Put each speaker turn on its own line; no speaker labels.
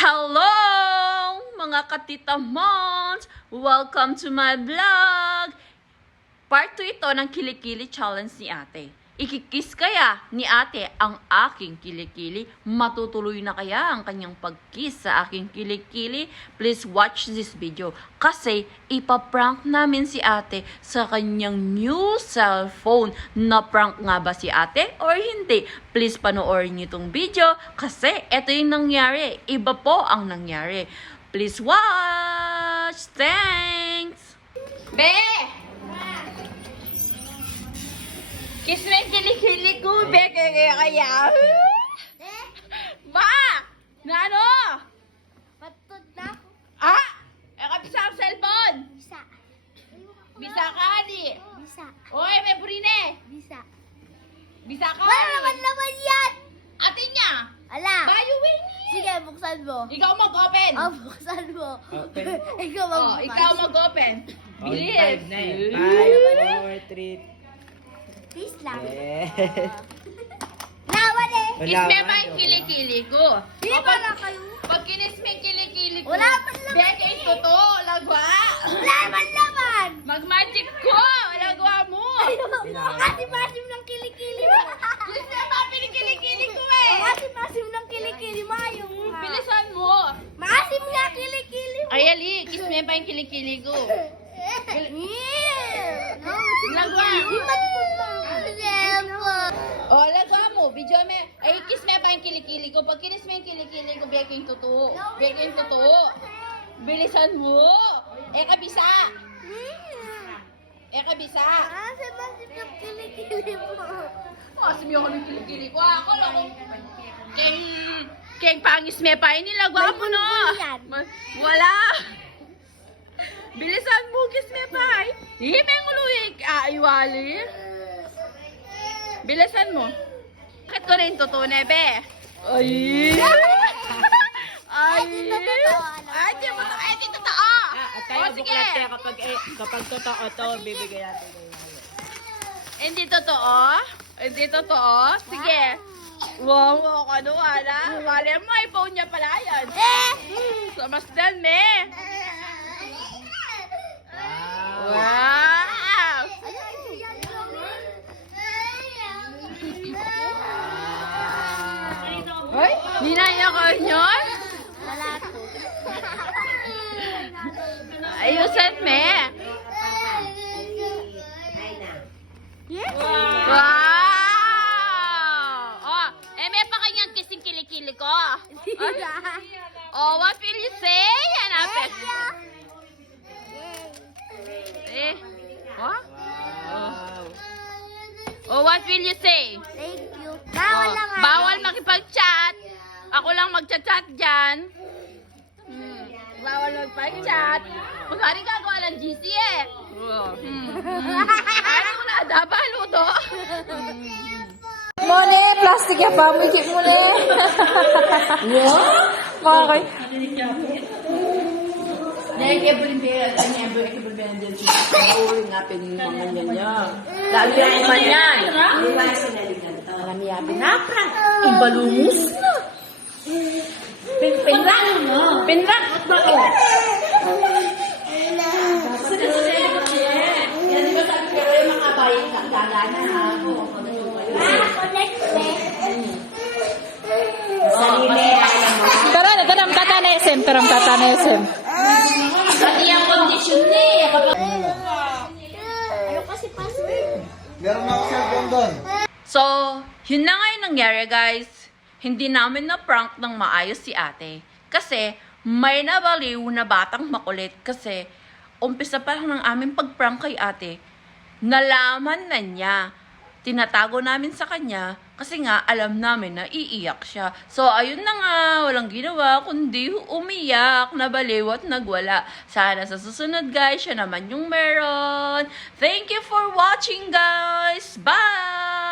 Hello, mga katita moms! Welcome to my vlog! Part 2 ito ng Kilikili Challenge ni ate. Ikikis kaya ni ate ang aking kilikili? Matutuloy na kaya ang kanyang pagkiss sa aking kilikili? Please watch this video kasi ipaprank namin si ate sa kanyang new cellphone. Na-prank nga ba si ate or hindi? Please panoorin niyo itong video kasi ito yung nangyari. Iba po ang nangyari. Please watch! Thanks! Be! Kiss mo yung kilikili ko, be, kaya kaya. Ba! Na ano?
Patod na ako.
Ah! Eh, kapisa ang cellphone!
Bisa.
Bisa ka, Ali!
Bisa.
Oy, may burine!
Bisa.
Bisa ka!
Wala naman naman yan!
Ate niya!
Ala!
Bayuwing
Sige, buksan mo.
Ikaw mag-open!
Oh, buksan mo.
Open.
ikaw
Oh, ikaw mag-open!
Oh,
Bilis!
Five na eh. Five, four, three.
Please lang.
Yes.
Lawan eh!
Kiss me pa yung kilikili ko.
Di ba na kayo?
pag kinis mo yung kilikili ko,
Wala pa naman
Beke,
eh.
ito to, lagwa!
Laban naman!
Mag-magic ko! Lagwa mo!
Masim-masim ng kilikili mo.
Kiss me pa pinikilikili ko eh!
Masim-masim ng kilikili mo. Yung
Bilisan mo!
Masim nga kilikili mo.
Ay, Ali, kiss me pa yung kilikili ko. Lagwa. O, lagwa mo. Video me. Ay, kiss me pa yung kilikili ko. Pag kinis mo yung yung totoo. Beke yung totoo. Bilisan mo. Eh, kabisa. Eh, kabisa.
Masim-masim ng kilikili mo.
Kasi ako ng kilikili ko. Ah, Ako lang kung... Keng... Keng pangis me pa. Inilagwa
May
mo no. Wala. Bilisan mo, kiss me pa. Hindi, may nguluik. Ah, iwali. Bilisan mo. Bakit ko rin totoo, nebe? Ay! Ay!
Di totoo,
Ay, di mo Ay, di totoo!
Ah, at tayo
O, sige.
buklat tayo kapag, eh, kapag totoo to, bibigay natin kayo.
Hindi totoo? Hindi totoo? Sige. Wow, wow, ano wala? Mali mo, iPhone niya pala yan.
Eh!
Sa masdan, me.
Wow.
Ano?
Hoy, hinaya ko yun?
Wala to.
Ayusan, me.
Yes.
Wow! Oh, eh, may pa kanyang kissing kilikili ko. Oh, what will you say? Hanapin. Eh, what?
Wow.
Oh, what will you say?
Thank you. Bawal
Oh,
lang nga.
bawal makipag-chat. Ako lang magchat-chat dyan. Hmm. Bawal magpag-chat. Kunwari gagawa ng GC eh. Hmm. Ano ko na, dapat luto.
Mone, plastic ya pa, mikik mo ne. What? Bakit?
Lalo yan naman yan. Marami na pra. Ibalumos na. Pin pinrak. Pinrak. Yan di ba sabi ko yung mga ka gagana ha.
Tara na, taram tata na SM, taram tata na SM.
Pati yung kondisyon niya. eh,
Ano kasi pasi?
Meron ako cellphone doon.
So, yun na nga yung nangyari guys. Hindi namin na-prank ng maayos si ate. Kasi, may nabaliw na batang makulit. Kasi, umpisa pa lang ng aming pag-prank kay ate. Nalaman na niya. Tinatago namin sa kanya kasi nga alam namin na iiyak siya. So, ayun na nga, walang ginawa kundi umiyak, nabaliw at nagwala. Sana sa susunod guys, siya naman yung meron. Thank you for watching guys! Bye!